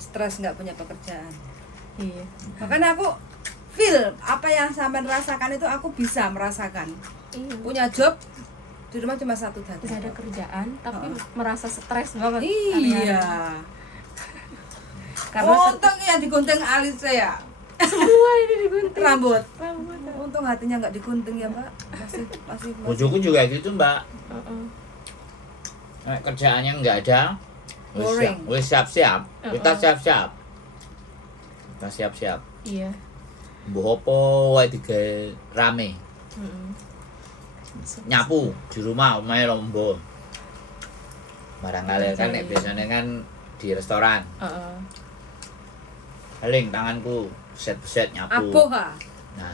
stres nggak punya pekerjaan. Iya. Makanya aku feel apa yang sampean rasakan itu aku bisa merasakan. Iya. Punya job di rumah cuma satu dada. Tidak ada kerjaan tapi merasa stres banget. Iya. Karena Untung yang digunting alis saya. semua ini digunting. Rambut. Rambut. Untung hatinya nggak digunting ya Mbak. Masih. Bojoku juga gitu Mbak. Heeh. Kerjaannya nggak ada. Boring. Wis siap-siap. Kita siap-siap. Kita siap-siap. Iya. Mbok opo wae digawe rame. Heeh. Nyapu di rumah omahe lombo. Barang kali kan nek biasanya kan di restoran. Heeh. Paling tanganku set-set nyapu. Aboh ha. Nah,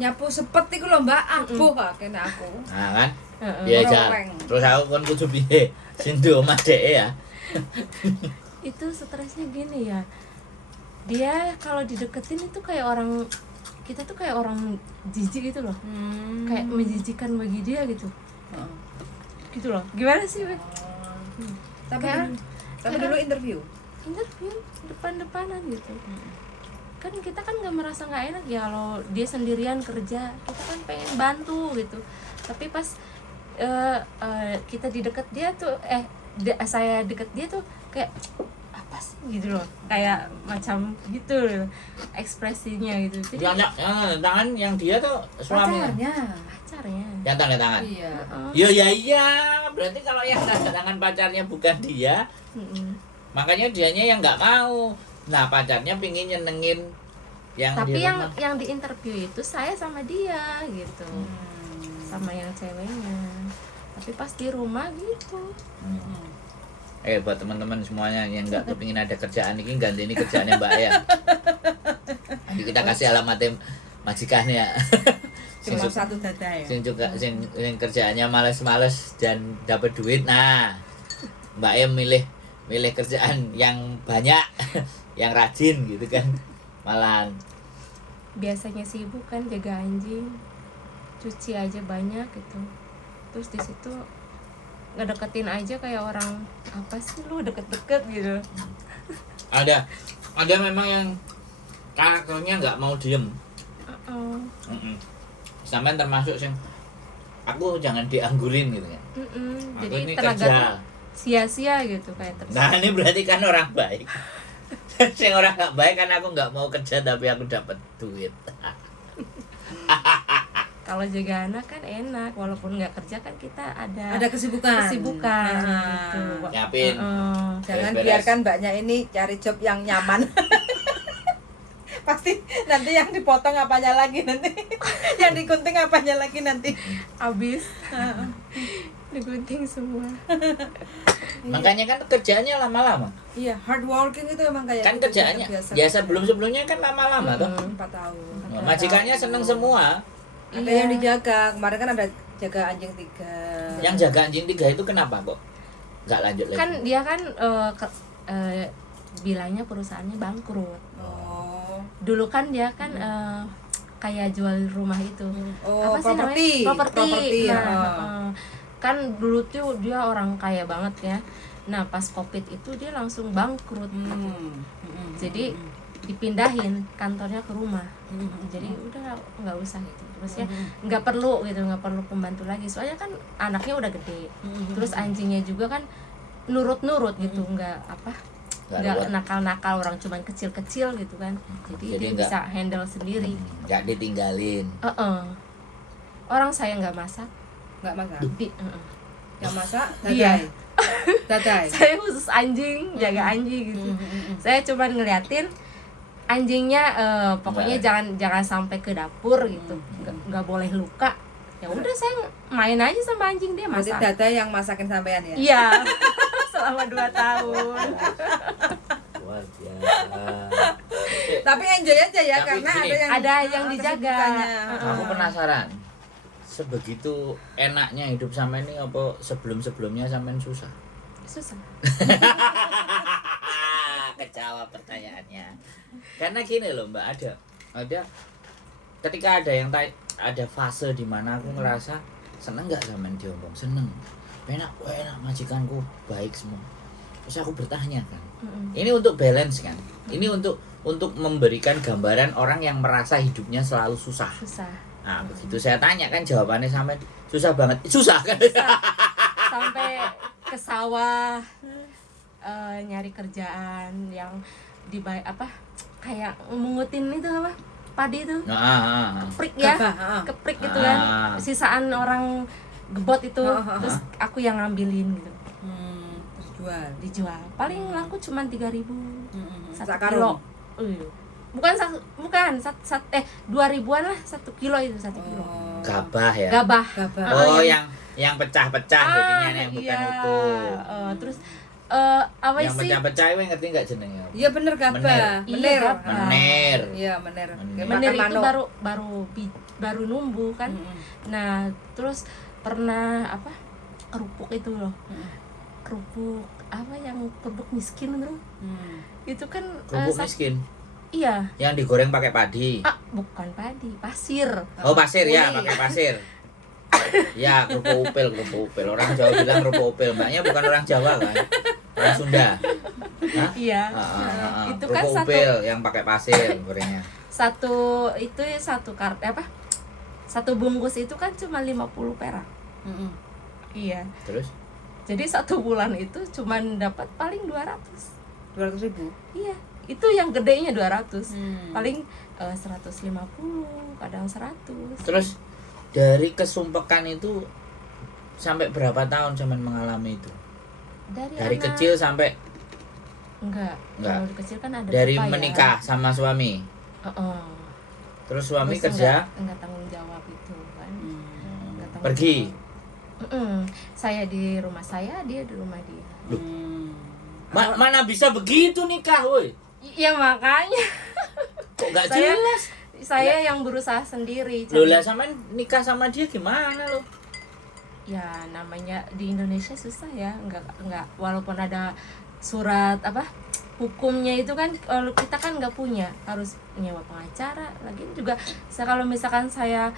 Nyapu seperti ku lho Mbak, aboh ha kene aku. nah kan. Heeh. Iya, Jar. Meroweng. Terus aku kan kudu piye? Sing di omah dhek ya. Itu stresnya gini ya, dia kalau dideketin itu kayak orang, kita tuh kayak orang jijik gitu loh, kayak menjijikan bagi dia gitu, gitu loh. Gimana sih, Bek? Tapi Kayak- tapi dulu interview. Interview depan-depanan gitu. Kan kita kan nggak merasa nggak enak ya kalau dia sendirian kerja, kita kan pengen bantu gitu. Tapi pas kita di deket dia tuh, saya deket dia tuh kayak apa sih gitu loh, kayak macam gitu loh, ekspresinya gitu. Jadi Yang tangan yang dia tuh suaminya. Pacarnya. pacarnya. Yang tanda tangan. Iya. Iya. Berarti kalau yang tanda tangan pacarnya bukan dia, makanya dianya yang nggak mau. Nah, pacarnya pingin nyenengin yang Tapi di yang rumah. yang di interview itu saya sama dia gitu, sama yang ceweknya. Tapi pas di rumah gitu. Buat teman-teman semuanya yang nggak kepingin ada kerjaan ini, ganti ini kerjaannya Mbak ya. Nanti kita kasih alamatnya majikannya. Cuma satu dada ya. Sing kerjaannya males-males dan dapat duit. Nah, Mbak em milih kerjaan yang banyak, yang rajin gitu kan. Malah Biasanya sibuk kan jaga anjing, cuci aja banyak gitu. Terus di situ ngedeketin aja kayak orang, apa sih lu deket-deket gitu. ada memang yang karakternya nggak mau diem. Sampai termasuk yang aku jangan dianggurin gitu kan. Aku Jadi ini tenaga kerja. tuh sia-sia gitu kayak Nah, ini berarti kan orang baik. Yang orang nggak baik kan aku nggak mau kerja tapi aku dapat duit. Kalau jaga anak kan enak, walaupun nggak kerja kan kita ada kesibukan. gitu. Nyiapin. Jangan Beres-beres. biarkan mbaknya ini cari job yang nyaman. Pasti nanti yang dipotong apanya lagi nanti. Yang digunting apanya lagi nanti. Abis digunting semua. Makanya kan kerjaannya lama-lama. Iya, hard working itu emang kayak Kan gitu, kerjaannya biasa. ya sebelum-sebelumnya kan lama-lama toh. 4 tahun. Nah, majikannya seneng semua. Ada yang dijaga. Kemarin kan ada jaga anjing 3. Yang jaga anjing 3 itu kenapa kok nggak lanjut lagi? Kan dia kan bilangnya perusahaannya bangkrut. Oh. Dulu kan dia kan kayak jual rumah itu. Oh, Apa sih properti. namanya? Properti. ya. Nah, kan dulu tuh dia orang kaya banget ya. Nah, pas Covid itu dia langsung bangkrut. Jadi dipindahin kantornya ke rumah. Jadi udah nggak usah gitu. Maksudnya nggak perlu gitu, nggak perlu pembantu lagi. Soalnya kan anaknya udah gede. Terus anjingnya juga kan nurut-nurut gitu, nggak Nggak nakal-nakal, orang cuman kecil-kecil gitu kan. Jadi dia nggak- bisa handle sendiri. nggak ditinggalin. Orang saya nggak masak. Enggak masak. Yang masak Iya. dadai. Dadai. Saya khusus anjing, jaga anjing gitu. Saya cuma ngeliatin anjingnya, pokoknya jangan sampai ke dapur gitu, nggak boleh luka. Ya udah saya main aja sama anjing, dia Berarti masak. dada yang masakin sampean ya? Iya, selama 2 tahun. Luar biasa. Tapi enjoy aja ya, Tapi karena gini, ada yang yang dijaga. kesibukannya. Aku penasaran. Sebegitu enaknya hidup sama ini apa sebelum-sebelumnya sampean susah? Susah. Kejawab pertanyaannya. Karena gini loh Mbak, ada ketika ada fase di mana aku ngerasa seneng nggak sama dia ngomong, seneng, enak majikanku baik semua. Terus aku bertanya kan, ini untuk balance kan, ini untuk memberikan gambaran orang yang merasa hidupnya selalu susah. Nah begitu saya tanya kan jawabannya sampai susah banget, susah kan? Sampai ke sawah nyari kerjaan yang kayak mengutin itu apa padi itu, keprik ya, keprik gitu kan, sisaan orang gebot itu, terus aku yang ngambilin gitu. Dijual paling laku cuma 3.000 1 kilo. Bukan 2.000-an lah 1 kilo itu 1 kilo. Gabah ya. Gabah. Oh yang pecah-pecah jadinya yang bukan utuh. Terus yang pecah-pecah itu ngerti nggak jenengnya? Iya bener gabah. Menir. Iya menir. Menir itu baru numbuh kan. Nah terus pernah kerupuk itu loh. Kerupuk kerupuk miskin tuh. Itu kan kerupuk miskin. Iya. Yang digoreng pakai padi. Bukan padi, pasir. Oh, pasir ya, pakai pasir. Ya, kerupuk upil. Orang Jawa bilang kerupuk upil. Mbaknya bukan orang Jawa kan? Orang Sunda. Hah? Iya. Itu kan kerupuk upil yang pakai pasir gorengnya. Satu bungkus itu kan cuma 50 perak. Iya. Terus? Jadi 1 bulan itu cuma dapat paling 200.000. Iya. Itu yang gedenya 200. Paling 150, kadang 100. Terus dari kesumpekan itu sampai berapa tahun cuman mengalami itu? Dari kecil sampai enggak. Kalau dari kecil kan ada dari menikah sama suami. Terus suami terus kerja enggak tanggung jawab itu kan. Pergi. Saya di rumah saya, dia di rumah dia. Mana bisa begitu nikah, woi? Ya makanya. Kok nggak jelas? Saya yang berusaha sendiri. Loh lah sama nikah sama dia gimana lo? Ya namanya di Indonesia susah ya, nggak walaupun ada surat hukumnya itu kan, kalau kita kan nggak punya, harus nyewa pengacara. Lagi juga kalau misalkan saya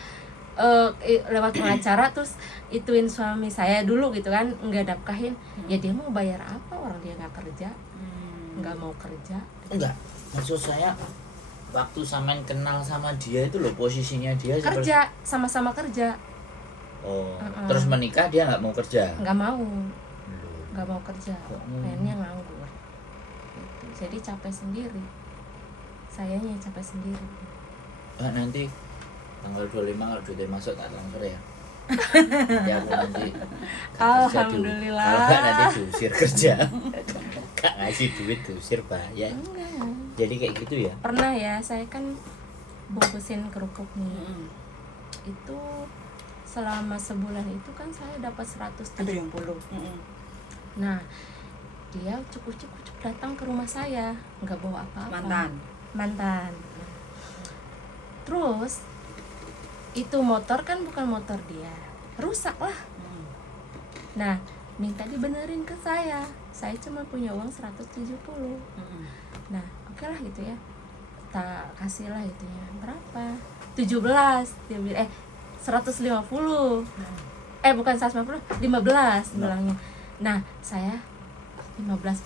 lewat pengacara terus ituin suami saya dulu gitu kan, nggak nafkahin, ya dia mau bayar apa, orang dia nggak kerja, nggak mau kerja. Enggak, maksud saya waktu sampean kenal sama dia itu loh, posisinya dia kerja, sama-sama kerja. Terus menikah dia nggak mau kerja? Nggak mau kerja, pengennya nganggur gitu. Jadi capek sendiri, sayanya capek sendiri. Nanti tanggal 25 kalau duitnya masuk tak transfer ya. Ya aku nanti alhamdulillah. Kalau nggak nanti diusir kerja. Gak ngasih duit diusir bahaya. Jadi kayak gitu ya. Pernah ya, saya kan bungkusin kerupuk nih. Itu selama sebulan itu kan saya dapat 170. Nah, dia cukup datang ke rumah saya, nggak bawa apa-apa. Mantan. Terus itu motor kan bukan motor dia, rusak lah. Nah, minta dibenerin ke saya cuma punya uang 170. Nah, oke lah gitu ya, tak kasih lah itu ya, berapa, 17 dia bilang 150. Bukan 150, 15 bilangnya. Nah, saya 15,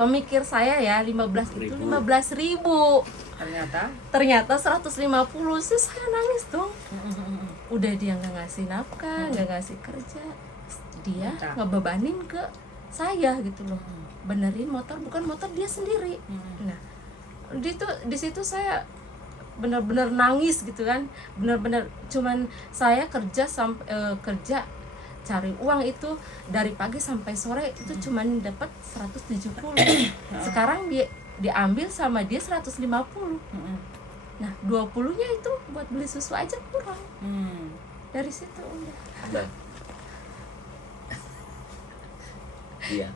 pemikir saya ya, 15 itu 15.000. Ternyata 150. Sih saya nangis dong. Udah dia nggak ngasih nafkah, nggak ngasih kerja, dia ngebebanin ke saya gitu loh. Benerin motor, bukan motor dia sendiri. Nah, di situ saya benar-benar nangis gitu kan. Benar-benar cuman saya kerja kerja cari uang itu dari pagi sampai sore itu cuman dapat 170. Sekarang dia diambil sama dia 150. Nah, 20-nya itu buat beli susu aja kurang. Dari situ udah. Iya.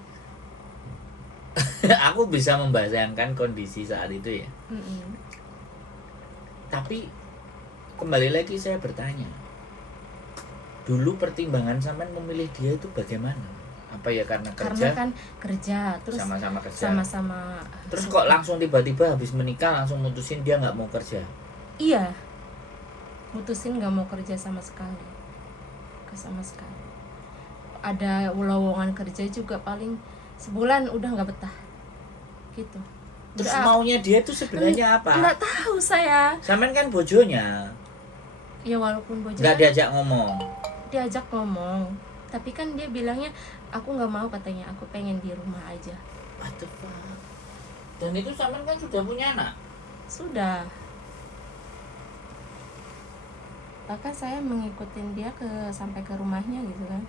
Aku bisa membayangkan kondisi saat itu ya. Tapi kembali lagi saya bertanya, dulu pertimbangan sampean memilih dia itu bagaimana? Apa ya karena kan kerja terus sama-sama kerja. Sama-sama. Terus kok langsung tiba-tiba habis menikah langsung mutusin dia nggak mau kerja? Iya, mutusin nggak mau kerja sama sekali. Ada lowongan kerja juga paling sebulan udah nggak betah gitu. Terus Udah, maunya dia tuh sebenarnya apa? nggak tahu saya. Sampean kan bojonya, Ya walaupun bojol nggak diajak ngomong. diajak ngomong, tapi kan dia bilangnya aku nggak mau, katanya aku pengen di rumah aja. What the fuck? Dan itu sampean kan sudah punya anak. Sudah, bahkan saya mengikutin dia sampai ke rumahnya gitu kan,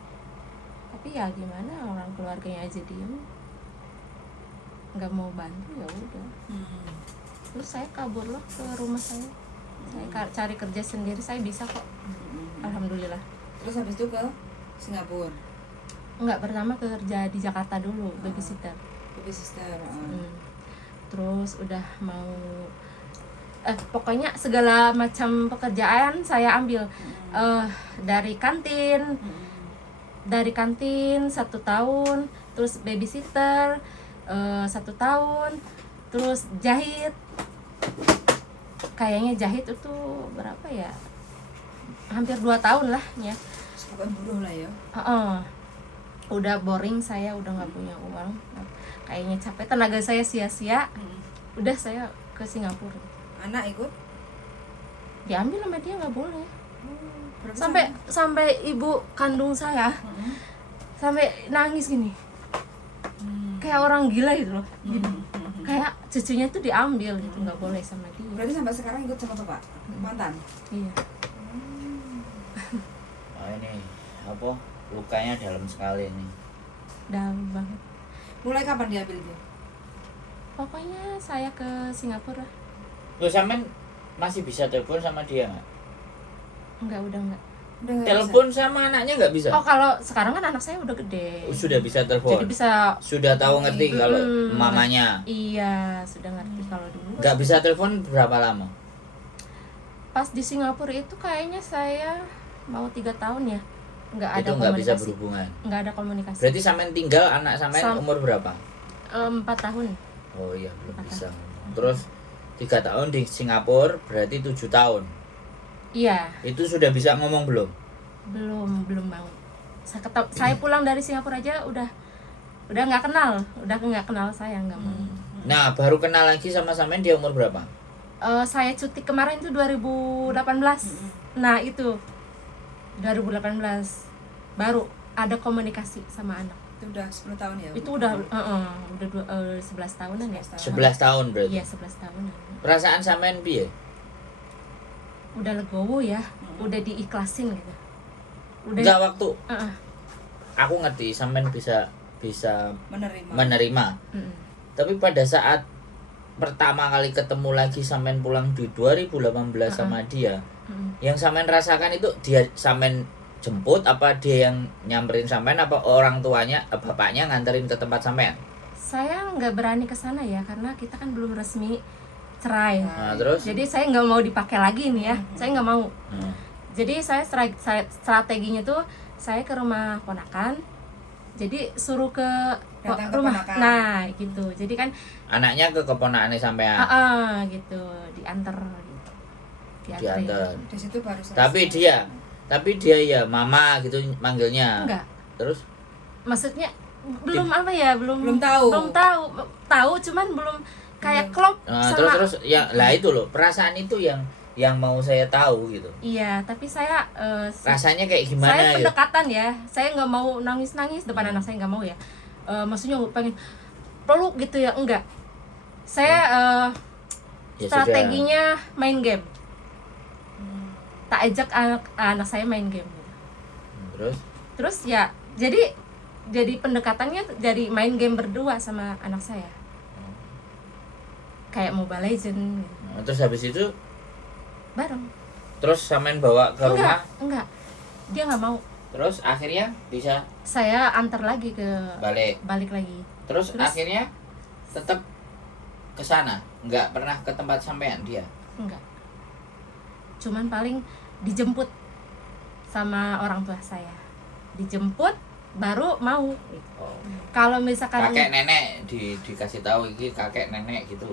tapi ya gimana, orang keluarganya aja diem, nggak mau bantu, ya udah. Terus saya kabur loh ke rumah saya cari kerja sendiri, saya bisa kok, alhamdulillah. Terus habis itu ke Singapura. Enggak, pertama kerja di Jakarta dulu, babysitter. Babysitter. Terus udah mau pokoknya segala macam pekerjaan saya ambil. Dari kantin 1 tahun, terus babysitter 1 tahun, terus jahit. Kayaknya jahit itu berapa ya, hampir 2 tahun lah ya. Bukan buruh lah ya. Udah boring, saya udah nggak punya uang, kayaknya capek, tenaga saya sia-sia. Udah saya ke Singapura. Anak ikut? Diambil sama dia, nggak boleh. Berapa Sampai ibu kandung saya sampai nangis gini, kayak orang gila gitu loh, gini. Kayak cucunya tuh diambil gitu, nggak boleh sama dia. Berarti sampai sekarang ikut sama bapak? Mantan? Iya. Oh ini apa? Lukanya dalam sekali nih. Dalam banget. Mulai kapan diambil dia? Pokoknya saya ke Singapura. Loh, sampean masih bisa telepon sama dia nggak? Udah enggak. Udah nggak Telepon sama anaknya nggak bisa? Oh, kalau sekarang kan anak saya udah gede. Sudah bisa telepon. Jadi bisa. Sudah tahu ngerti kalau mamanya. Iya, sudah ngerti. Kalau dulu Nggak bisa telepon berapa lama? pas di Singapura itu kayaknya saya mau 3 tahun ya, nggak ada Itu nggak bisa komunikasi. berhubungan. Nggak ada komunikasi. Berarti sampean tinggal anak sampean umur berapa? 4 tahun. Oh iya, belum 4 bisa. Terus 3 tahun di Singapura berarti 7 tahun. Iya, Itu sudah bisa ngomong belum? belum mau. Saya pulang dari Singapura aja udah nggak kenal saya, nggak mau. Nah, baru kenal lagi sama sampean dia umur berapa? Saya cuti kemarin itu 2018. Nah itu 2018 baru ada komunikasi sama anak. Itu udah 10 tahun ya? Itu udah 11 tahunan ya. 11 tahun berarti. Iya, 11 tahunan. Perasaan sampean piye? Udah legowo ya, udah diikhlasin gitu. Udah. Enggak waktu. Uh-uh. Aku ngerti sampean bisa menerima. Mm-mm. Tapi pada saat pertama kali ketemu lagi sampean pulang di 2018 sama dia, yang sampean rasakan itu dia sampean jemput apa dia yang nyamperin sampean apa orang tuanya bapaknya nganterin ke tempat sampean? Saya nggak berani ke sana ya karena kita kan belum resmi cerai. Nah, terus? Jadi saya nggak mau dipakai lagi nih ya, saya nggak mau. Jadi saya strateginya tuh saya ke rumah ponakan, jadi suruh ke rumah. Nah gitu, jadi kan anaknya ke keponakannya sampean. Gitu, diantar gitu. Diantar. Di situ baru selesai. Tapi dia ya mama gitu manggilnya. Enggak. Terus? Maksudnya belum apa ya, belum tahu. Tahu cuman belum kayak klop Nah, sama. terus ya lah itu loh, perasaan itu yang mau saya tahu gitu. Iya, tapi saya Rasanya kayak gimana saya gitu? pendekatan ya, saya nggak mau nangis depan anak saya, nggak mau ya. Maksudnya pengen peluk gitu ya, enggak. Saya Ya strateginya main game. Tak ajak anak saya main game. Terus ya jadi pendekatannya dari main game berdua sama anak saya. Kayak Mobile Legend gitu. Nah, terus habis itu Bareng. terus sampean bawa ke rumah? Enggak. Dia nggak mau. Terus akhirnya bisa Saya antar lagi ke balik lagi. Terus akhirnya tetap ke sana, nggak pernah ke tempat sampean dia? Enggak. Cuman paling dijemput sama orang tua saya. Dijemput baru mau. Oh. Kalau misalkan Kakek nenek dikasih tahu ini kakek nenek gitu.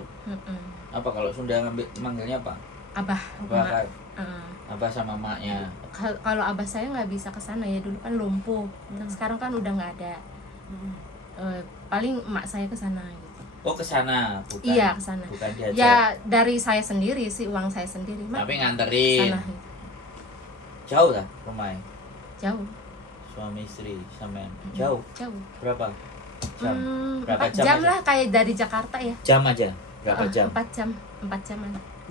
Apa kalau Sunda manggilnya apa? Abah. Abah, abah sama maknya. Kalau abah saya nggak bisa ke sana ya, dulu kan lumpuh. Sekarang kan udah nggak ada. paling emak saya ke sana gitu. Oh ke sana, bukan. Iya, ke sana. Bukan diajak. Ya dari saya sendiri sih, uang saya sendiri. Mak, Tapi nganterin. sana gitu. Jauh lah rumahnya. Jauh. Suami istri sampean. Jauh. Jauh. Berapa? Jam. Berapa 4 jam? jam aja? lah, kayak dari Jakarta ya. Jam aja. Berapa jam? 4 jam, 4 jaman.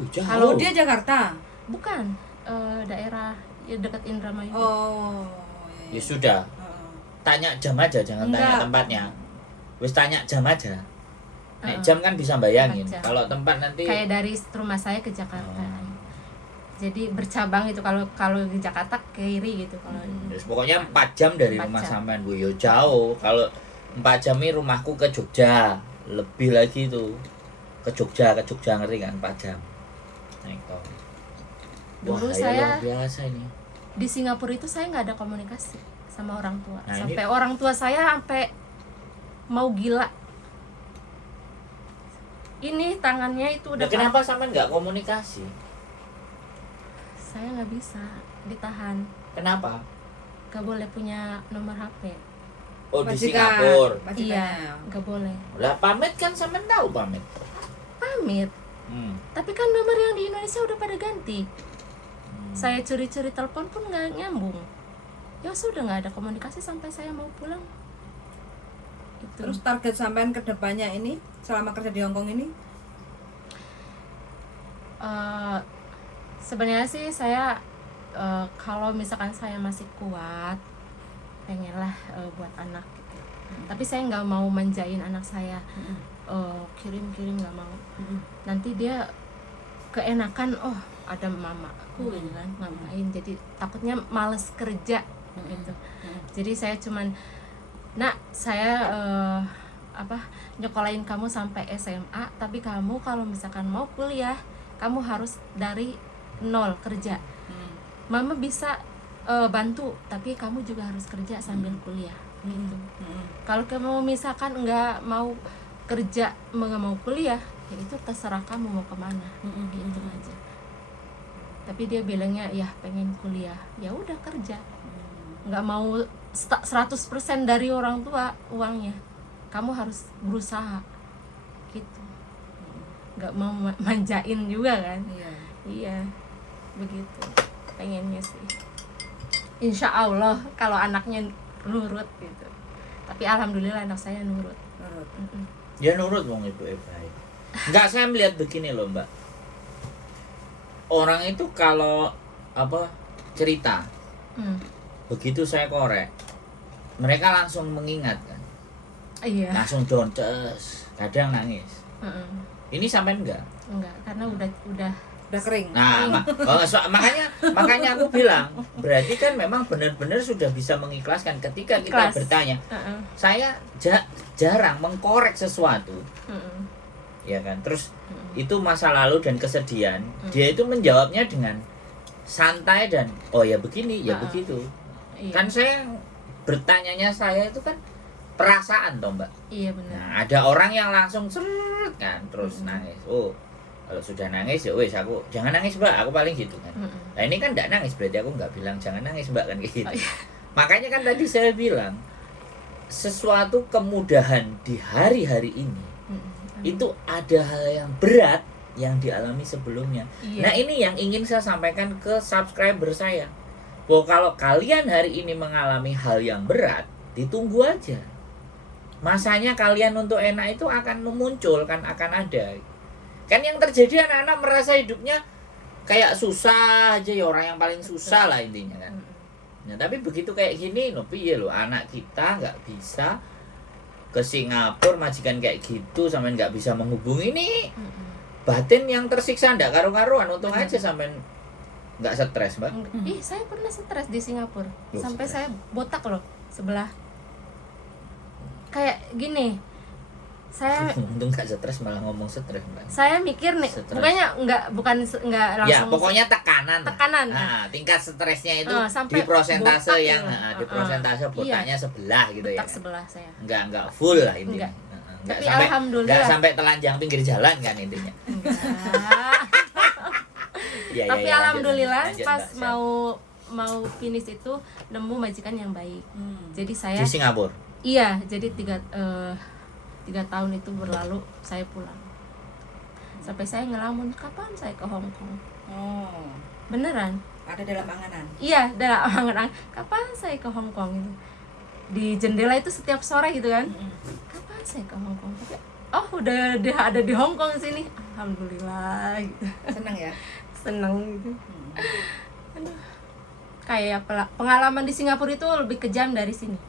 Jauh. Kalau dia Jakarta. Bukan, daerah ya dekat Indramayu. Oh. Ya sudah. Tanya jam aja, jangan tanya Enggak. tempatnya. Wis tanya jam aja. Nek Heeh. jam kan bisa bayangin. 4 jam. Kalau tempat nanti Kayak dari rumah saya ke Jakarta. Oh. Jadi bercabang itu, kalau di Jakarta ke kiri gitu kalau terus pokoknya 4 jam dari 4 rumah jam. sampean. Bu, yo jauh. Kalau 4 jam ini rumahku ke Jogja. Lebih lagi itu. Ke Jogja ngerti kan 4 jam. Naik tol. Dulu Wah, ya saya luar biasa ini. di Singapura itu saya nggak ada komunikasi sama orang tua. Nah, Sampai orang tua saya sampai mau gila. Ini tangannya itu udah Nah, kenapa sampean nggak komunikasi? saya nggak bisa ditahan, Kenapa? nggak boleh punya nomor HP. Oh di Majikan. Singapura. Majikannya. Iya, nggak boleh. Lah pamit kan sampean tahu pamit. Pamit, tapi kan nomor yang di Indonesia udah pada ganti. Saya curi-curi telepon pun nggak nyambung. Ya sudah, nggak ada komunikasi sampai saya mau pulang. Itu. Terus target sampean ke depannya ini selama kerja di Hong Kong ini? Sebenarnya sih saya kalau misalkan saya masih kuat, pengenlah buat anak gitu. Tapi saya nggak mau manjain anak saya, kirim nggak mau. Nanti dia keenakan, oh ada mamaku gitu kan, ngapain? Jadi takutnya males kerja gitu. Jadi saya cuman, nak saya nyekolahin kamu sampai SMA, tapi kamu kalau misalkan mau kuliah, kamu harus dari nol kerja. Mama bisa bantu, tapi kamu juga harus kerja sambil kuliah gitu. Kalau kamu misalkan nggak mau kerja, nggak mau kuliah, ya itu terserah kamu mau kemana, gitu aja. Tapi dia bilangnya ya pengen kuliah, ya udah kerja, nggak mau 100% dari orang tua uangnya, kamu harus berusaha gitu, nggak mau manjain juga kan. Iya, begitu pengennya sih. Insya Allah kalau anaknya nurut gitu. Tapi alhamdulillah anak saya nurut. Ya nurut wong ibu baik. Enggak, saya melihat begini loh Mbak. Orang itu kalau cerita, begitu saya korek, mereka langsung mengingat kan. Iya. Langsung donces, kadang nangis. Ini sampai enggak? Enggak, karena udah kering. Nah, makanya aku bilang, berarti kan memang benar-benar sudah bisa mengikhlaskan ketika kita Ikhlas. bertanya. Saya jarang mengkorek sesuatu. Ya kan? Terus itu masa lalu dan kesedihan, dia itu menjawabnya dengan santai dan oh ya begini, ya begitu. Iya. Kan saya bertanyanya saya itu kan perasaan toh, Mbak. Iya benar. Nah, ada orang yang langsung seret kan terus nangis. Oh, kalau sudah nangis ya wes aku jangan nangis Mbak, aku paling gitu kan. Nah ini kan enggak nangis, berarti aku nggak bilang jangan nangis Mbak kan kayak gitu. Oh, iya. Makanya kan tadi saya bilang sesuatu kemudahan di hari-hari ini itu ada hal yang berat yang dialami sebelumnya. Iya. Nah ini yang ingin saya sampaikan ke subscriber saya. Bahwa kalau kalian hari ini mengalami hal yang berat, ditunggu aja. Masanya kalian untuk enak itu akan muncul, kan akan ada. Kan yang terjadi anak-anak merasa hidupnya kayak susah aja, ya orang yang paling susah lah intinya kan. Nah tapi begitu kayak gini loh, piye loh anak kita nggak bisa ke Singapura, majikan kayak gitu sampai nggak bisa menghubungi ini. Batin yang tersiksa ndak karu-karuan, untung aja sampai nggak stres Mbak. Ih, saya pernah stres di Singapura. Loh, Sampai stres. saya botak loh sebelah. Kayak gini. Saya Untung nggak stres, malah ngomong stres Mbak. saya mikir nih, Stres. bukan nggak Ya langsung pokoknya tekanan. tekanan. Nah, tingkat stresnya itu sampai di prosentase botak yang ya. di prosentase botaknya sebelah gitu ya. botak sebelah saya. Enggak full lah intinya. Tapi sampai alhamdulillah. enggak sampai telanjang pinggir jalan kan intinya. Enggak. Ya, Tapi ya, alhamdulillah lanjut, pas Mbak. mau finish itu nemu majikan yang baik. Jadi saya Di Singapura. iya, jadi 3 tahun itu berlalu, saya pulang. Sampai saya ngelamun, kapan saya ke Hong Kong? Oh, Beneran. ada dalam anganan. Iya, dalam angan-angan, kapan saya ke Hong Kong itu. Di jendela itu setiap sore gitu kan. Kapan saya ke Hong Kong? Tapi udah ada di Hong Kong sini. Alhamdulillah gitu. Senang ya. Seneng gitu. Aduh. Kayak pengalaman di Singapura itu lebih kejam dari sini.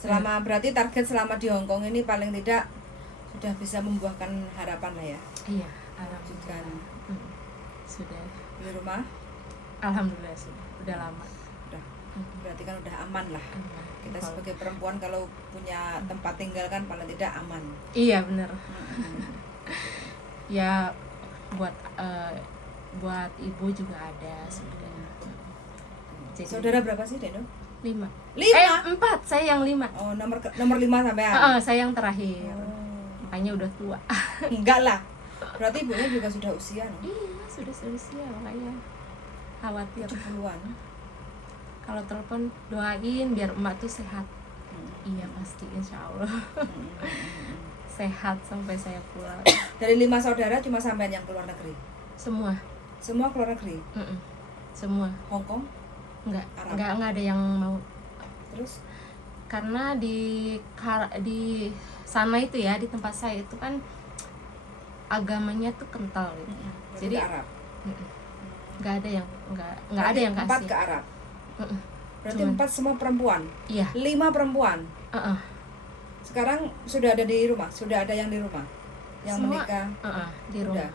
Selama berarti target selama di Hong Kong ini paling tidak sudah bisa membuahkan harapan lah ya. Iya, Lanjutkan sudah. di rumah. Alhamdulillah sudah. Udah lama. Udah. Berarti kan udah aman lah. Aman. Kita sebagai perempuan kalau punya tempat tinggal kan paling tidak aman. Iya bener. Ya buat ibu juga ada sudah. Jadi, Saudara berapa sih, Deno? 5. 5? 4, saya yang 5. Oh, nomor 5 sampean. Saya yang terakhir. Oh. Makanya udah tua. Enggak lah. Berarti ibunya juga sudah usia, no? Iya, sudah usia makanya khawatir. 70-an. Kalau telepon doain biar emak tuh sehat. Iya pasti, insya Allah. Sehat sampai saya pulang. Dari 5 saudara cuma sampean yang keluar negeri. Semua. Semua keluar negeri. Semua. Hong Kong? Enggak Arab. ada yang mau. Terus? Karena di sana itu ya, di tempat saya itu kan agamanya tuh kental gitu. Jadi ke Arab. nggak ada yang nggak ada yang 4 kasih. ke Arab. Berarti Cuman. 4 semua perempuan. Iya. 5 perempuan. Sekarang Sekarang sudah ada di rumah, sudah ada yang di rumah. Yang semua menikah. di rumah.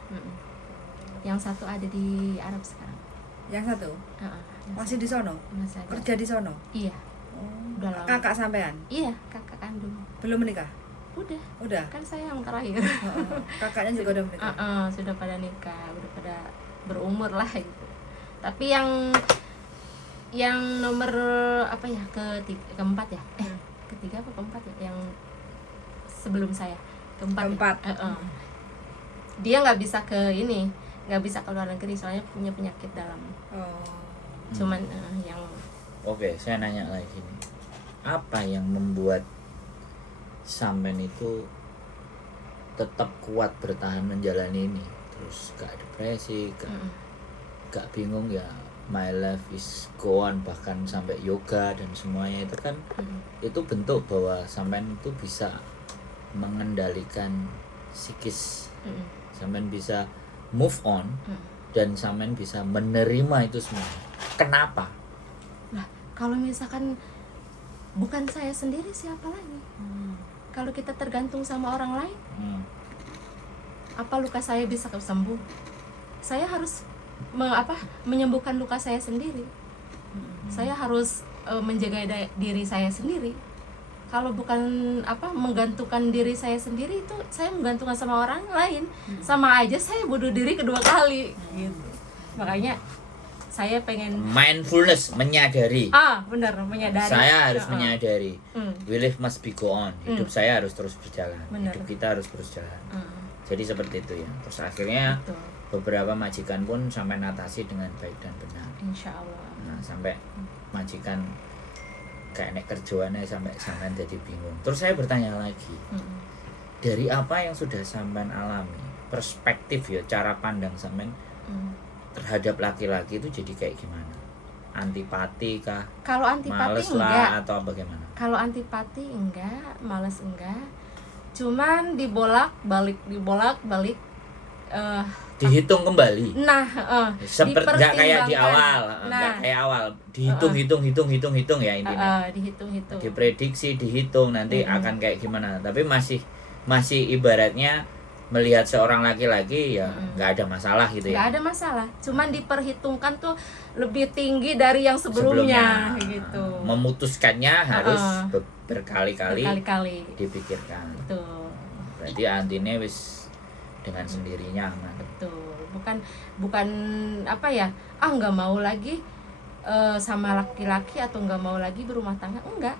Yang satu ada di Arab sekarang. Yang satu Yang masih di sono. masih ada. Kerja di sono. Iya. Oh. Udah lama. Kakak sampean Iya, kakak kandung. belum menikah? Udah. Udah. Kan saya yang terakhir. Kakaknya juga udah menikah. Sudah pada nikah, udah pada berumur lah gitu. Tapi yang nomor apa ya, keempat ya? Ketiga apa keempat ya? Yang sebelum saya keempat. Ya? Dia nggak bisa nggak bisa ke luar negeri soalnya punya penyakit dalam. Cuman yang Oke, saya nanya lagi nih. Apa yang membuat sampean itu tetap kuat bertahan menjalani ini? Terus gak depresi, gak bingung ya, my life is go on, bahkan sampai yoga dan semuanya itu kan itu bentuk bahwa sampean itu bisa mengendalikan psikis. Sampean bisa move on dan sampean bisa menerima itu semua. Kenapa? Nah, kalau misalkan bukan saya sendiri, siapa lagi? Kalau kita tergantung sama orang lain, apa luka saya bisa sembuh? Saya harus menyembuhkan luka saya sendiri. Saya harus menjaga diri saya sendiri. Kalau bukan menggantungkan diri saya sendiri, itu saya menggantungkan sama orang lain. Sama aja saya bunuh diri kedua kali gitu. Makanya saya pengen mindfulness, menyadari. Benar, menyadari. Saya harus menyadari. We live must be go on. Hidup saya harus terus berjalan. Bener. Hidup kita harus terus jalan. Jadi seperti itu ya. Terus akhirnya Betul. beberapa majikan pun sampai natasi dengan baik dan benar. Insya Allah. Nah, sampai majikan kayak nek kerjaannya sampai jadi bingung. Terus saya bertanya lagi, dari apa yang sudah sampean alami, perspektif ya, cara pandang sampean terhadap laki-laki itu jadi kayak gimana? Antipati kah? Kalau antipati Males enggak. lah atau bagaimana? Kalau antipati enggak, males enggak. Cuman dibolak-balik. Dihitung kembali. Seperti Nggak kayak di awal, nggak kayak awal. Dihitung ya intinya. Dihitung-hitung. Diprediksi, dihitung nanti akan kayak gimana. Tapi masih ibaratnya melihat seorang laki-laki ya nggak ada masalah gitu ya. Nggak ada masalah. Cuman diperhitungkan tuh lebih tinggi dari yang sebelumnya gitu. Memutuskannya harus berkali-kali dipikirkan. Betul. Berarti artinya wis dengan sendirinya aman. Betul. Bukan nggak mau lagi sama laki-laki atau nggak mau lagi berumah tangga, enggak.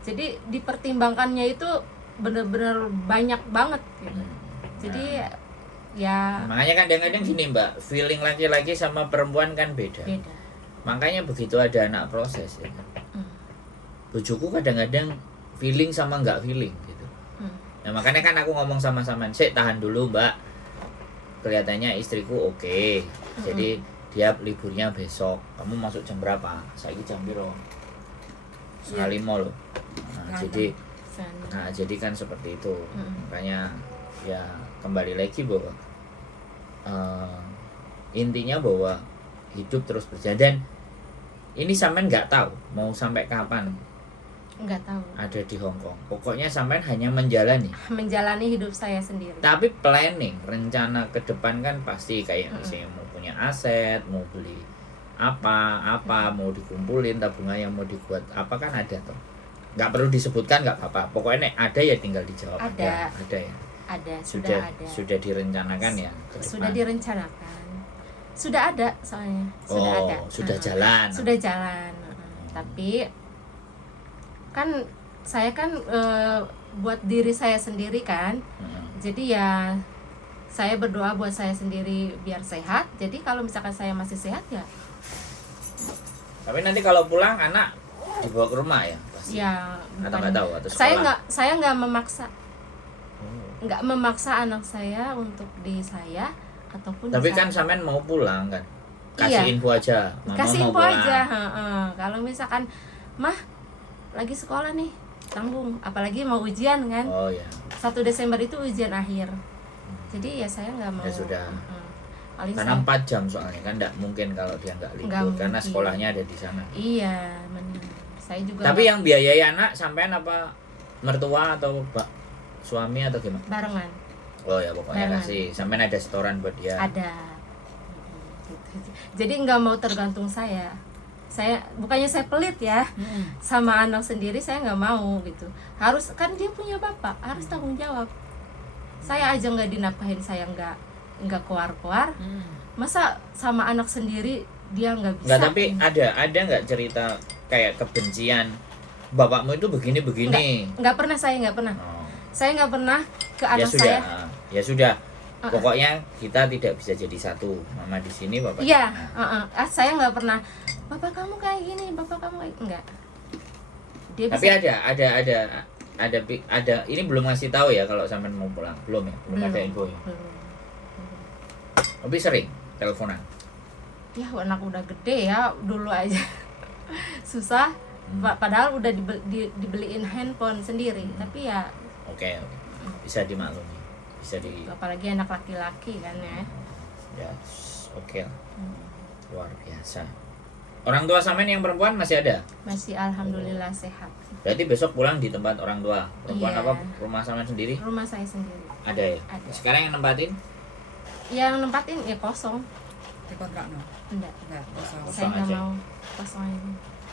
Jadi dipertimbangkannya itu benar-benar banyak banget gitu. Jadi ya makanya kadang-kadang gini Mbak, feeling laki-laki sama perempuan kan beda. Makanya begitu ada anak proses ya. Bojoku kadang-kadang feeling sama nggak feeling gitu. Nah makanya kan aku ngomong sama sampean, "Sik, tahan dulu mbak, kelihatannya istriku oke. Jadi dia liburnya besok, kamu masuk jam berapa? Saya jam piro? Setengah 5 loh. Nah, jadi kan seperti itu. Makanya ya kembali lagi bahwa intinya bahwa hidup terus berjalan, dan ini sampean nggak tahu mau sampai kapan Nggak tahu. ada di Hong Kong. Pokoknya sampean hanya menjalani Menjalani hidup saya sendiri. tapi planning rencana ke depan kan pasti kayak misalnya mau punya aset, mau beli apa mau dikumpulin tabungan yang mau dibuat apa kan ada tuh, nggak perlu disebutkan nggak apa-apa, pokoknya nek ada ya tinggal dijawab. Ada. Ada ya, Ada, sudah sudah ada. direncanakan ya ke Sudah depan? direncanakan. Sudah ada soalnya. Sudah Oh, ada. sudah jalan. Sudah jalan. Tapi kan saya kan buat diri saya sendiri kan. Jadi ya saya berdoa buat saya sendiri biar sehat. Jadi kalau misalkan saya masih sehat ya Tapi nanti kalau pulang anak dibawa ke rumah ya pasti. ya Atau bukan- nggak tahu atau sekolah. saya nggak memaksa Oh. nggak memaksa anak saya untuk di saya ataupun Tapi di kan saya. sampean mau pulang kan? Kasih Iya. info aja. Mama Kasih mau info pulang. aja. Kalau misalkan mah lagi sekolah nih tanggung, apalagi mau ujian kan. Oh ya. 1 Desember itu ujian akhir. Jadi ya saya nggak mau. Ya sudah. Paling Karena saya- 4 jam soalnya kan enggak mungkin kalau dia enggak libur Nggak karena mungkin. sekolahnya ada di sana. Iya, benar. Saya juga Tapi yang biayai anak sampean apa mertua atau suami atau gimana? barengan Oh ya pokoknya Barengan. kasih. Sampean ada setoran buat dia. ada. Gitu. Jadi nggak mau tergantung saya. Saya bukannya saya pelit ya sama anak sendiri, saya nggak mau gitu. Harus kan dia punya bapak, harus tanggung jawab. Saya aja nggak dinapahin, saya nggak keluar, masa sama anak sendiri dia nggak bisa. Enggak, tapi ada enggak cerita kayak kebencian bapakmu itu begini. nggak pernah, saya nggak pernah. Oh. Saya nggak pernah ke Ya anak sudah. saya. Ya sudah. Pokoknya kita tidak bisa jadi satu. Mama di sini, bapak. di Iya, sana. saya nggak pernah. Bapak kamu kayak gini, bapak kamu kayak enggak. Dia Tapi ada ini belum ngasih tahu ya kalau sampean mau pulang. Belum ya? Belum ada info ya. Belum. Tapi sering teleponan. Ya anak udah gede ya, dulu aja susah. Padahal udah dibeliin handphone sendiri, tapi ya Oke. Bisa dimaklumi. Bisa di apalagi anak laki-laki kan ya. ya oke lah. Luar biasa. Orang tua sampean yang perempuan masih ada? Masih alhamdulillah sehat. Berarti besok pulang di tempat orang tua. Perempuan Iya. apa rumah sampean sendiri? Rumah saya sendiri. Ada ya? Ada. Sekarang yang nempatin? Yang nempatin ya kosong. Dikontrak no. Enggak. Enggak, kosong. Saya nggak aja. mau kosong ini.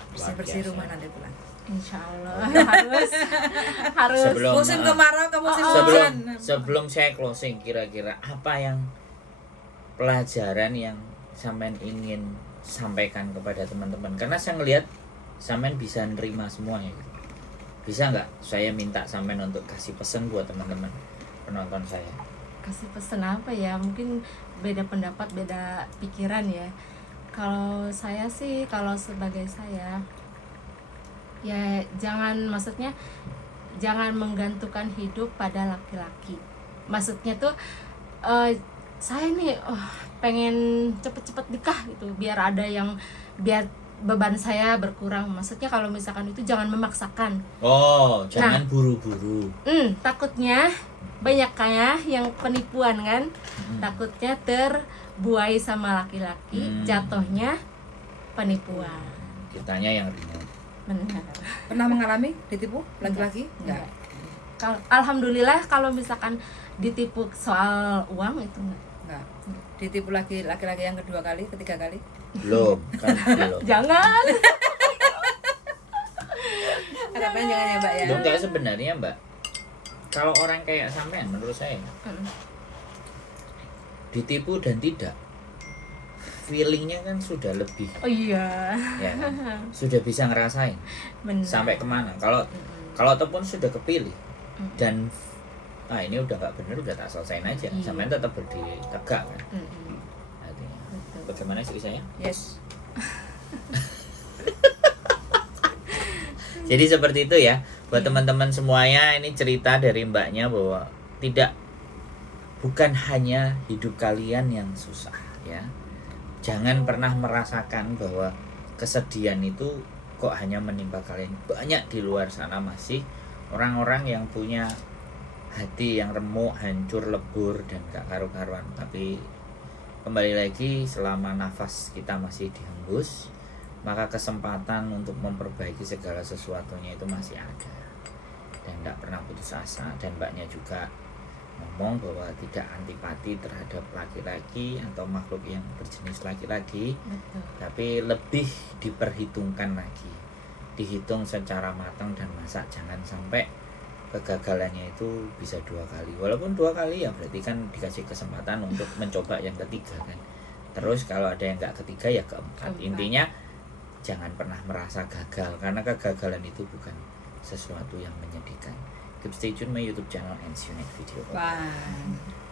Bersih-bersih biasa. rumah nanti pulang. Insya Allah harus. Sebelum Musim kemarau ke musim sebelum hujan. sebelum saya closing, kira-kira apa yang pelajaran yang sampean ingin sampaikan kepada teman-teman, karena saya ngelihat sampean bisa nerima semuanya gitu. Bisa nggak saya minta sampean untuk kasih pesan buat teman-teman penonton saya? Kasih pesan apa ya, mungkin beda pendapat, beda pikiran ya. Kalau saya sih, kalau sebagai saya ya maksudnya jangan menggantungkan hidup pada laki-laki. Maksudnya tuh saya nih pengen cepet-cepet nikah gitu, biar beban saya berkurang. Maksudnya kalau misalkan itu jangan memaksakan. Oh, jangan buru-buru. Takutnya banyak kayak yang penipuan kan. Takutnya terbuai sama laki-laki, jatuhnya penipuan. Kitanya yang ringan. Benar. Pernah mengalami ditipu laki-laki? Enggak. Alhamdulillah kalau misalkan ditipu soal uang itu enggak. Enggak. Ditipu laki-laki yang kedua kali, ketiga kali? Belum, kan belum. Jangan. Harapannya jangan ya, Mbak ya. Belum, kayak sebenarnya Mbak, kalau orang kayak sampean menurut saya ditipu dan tidak, feelingnya kan sudah lebih, Oh iya. ya kan? Sudah bisa ngerasain Benar. sampai kemana. Kalau ataupun sudah kepilih dan ini udah nggak bener, udah tak selesaiin aja. Iya. Sampean tetap berdiri tegak kan. Mm-mm. Artinya. Betul. Bagaimana istri saya? Yes. Jadi seperti itu ya. Buat teman-teman semuanya, ini cerita dari mbaknya bahwa bukan hanya hidup kalian yang susah ya. Jangan pernah merasakan bahwa kesedihan itu kok hanya menimpa kalian. Banyak di luar sana masih orang-orang yang punya hati yang remuk, hancur, lebur, dan gak karu-karuan. Tapi kembali lagi, selama nafas kita masih dihembus, maka kesempatan untuk memperbaiki segala sesuatunya itu masih ada. Dan gak pernah putus asa. Dan mbaknya juga ngomong bahwa tidak antipati terhadap laki-laki atau makhluk yang berjenis laki-laki. Betul. Tapi lebih diperhitungkan lagi, dihitung secara matang dan masak. Jangan sampai kegagalannya itu bisa 2 kali. Walaupun 2 kali ya berarti kan dikasih kesempatan untuk mencoba yang ketiga kan. Terus kalau ada yang gak ketiga ya keempat. Intinya jangan pernah merasa gagal, karena kegagalan itu bukan sesuatu yang menyedihkan. Keep stay tune my YouTube channel and see you next video. Bye.